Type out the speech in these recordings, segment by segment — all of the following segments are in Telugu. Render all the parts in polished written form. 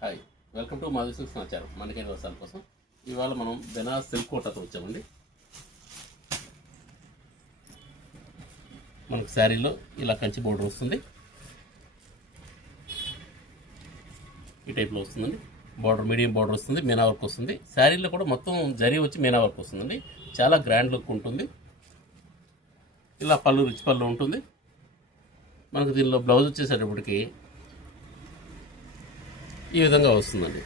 Hi, welcome to Madhavi silks సమాచారం. మనకైన వర్షాల కోసం ఇవాళ మనం బెనారస్ సిల్క్ కోటాతో వచ్చామండి. మనకు శారీలో ఇలా కంచి బోర్డర్ వస్తుంది, ఈ టైప్లో వస్తుందండి. బార్డర్ మీడియం బార్డర్ వస్తుంది, మీనా వర్క్ వస్తుంది. శారీలో కూడా మొత్తం జరీ వచ్చి మీనా వర్క్ వస్తుందండి. చాలా గ్రాండ్ లుక్ ఉంటుంది. ఇలా పళ్ళు రిచ్ పళ్ళు ఉంటుంది. మనకు దీనిలో బ్లౌజ్ వచ్చేసేటప్పటికి ఈ విధంగా వస్తుందండి.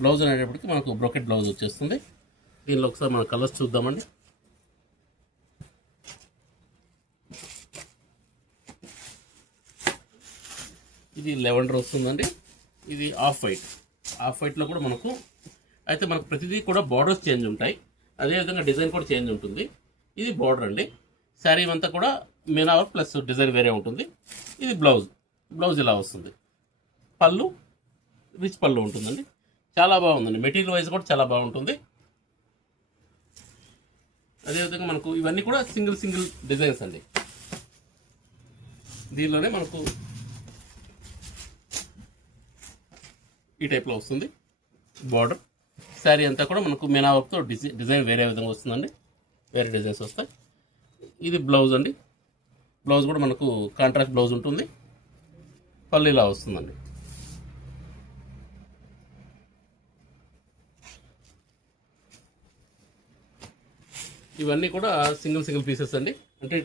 బ్లౌజ్ అనేటప్పటికి మనకు బ్రోకెట్ బ్లౌజ్ వచ్చేస్తుంది. దీనిలో ఒకసారి మన కలర్స్ చూద్దామండి. ఇది లెవెండర్ వస్తుందండి, ఇది ఆఫ్ వైట్. ఆఫ్ వైట్లో కూడా మనకు ప్రతిదీ కూడా బార్డర్స్ చేంజ్ ఉంటాయి, అదేవిధంగా డిజైన్ కూడా చేంజ్ ఉంటుంది. ఇది బార్డర్ అండి. శారీ అంతా కూడా మీనా వర్క్ ప్లస్ డిజైన్ వేరే ఉంటుంది. ఇది బ్లౌజ్ ఇలా వస్తుంది. పళ్ళు రిచ్ పళ్ళు ఉంటుందండి. చాలా బాగుందండి. మెటీరియల్ వైజ్ కూడా చాలా బాగుంటుంది. అదేవిధంగా మనకు ఇవన్నీ కూడా సింగిల్ డిజైన్స్ అండి. దీనిలోనే మనకు ఈ టైప్లో వస్తుంది బార్డర్. శారీ అంతా కూడా మనకు మీనా వర్క్తో డిజైన్ వేరే విధంగా వస్తుందండి, వేరే డిజైన్స్ వస్తాయి. ఇది బ్లౌజ్ అండి. బ్లౌజ్ కూడా మనకు కాంట్రాస్ట్ బ్లౌజ్ ఉంటుంది. పళ్ళు ఇలా వస్తుందండి. ఇవన్నీ కూడా సింగిల్ పీసెస్ అండి, అంటే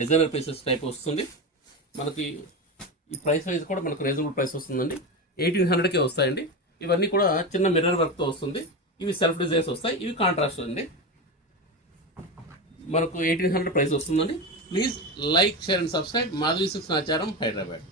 డిజైనర్ పీసెస్ టైప్ వస్తుంది. మనకి ఈ ప్రైస్ వైజ్ కూడా మనకు రీజనబుల్ ప్రైస్ వస్తుందండి. 1800కే వస్తాయండి. ఇవన్నీ కూడా చిన్న మిర్రర్ వర్క్తో వస్తుంది. ఇవి సెల్ఫ్ డిజైన్స్ వస్తాయి, ఇవి కాంట్రాస్ట్ అండి. మనకు 1800 ప్రైస్ వస్తుందండి. Please like, share and subscribe. Madhavi silks సమాచారం, హైదరాబాద్.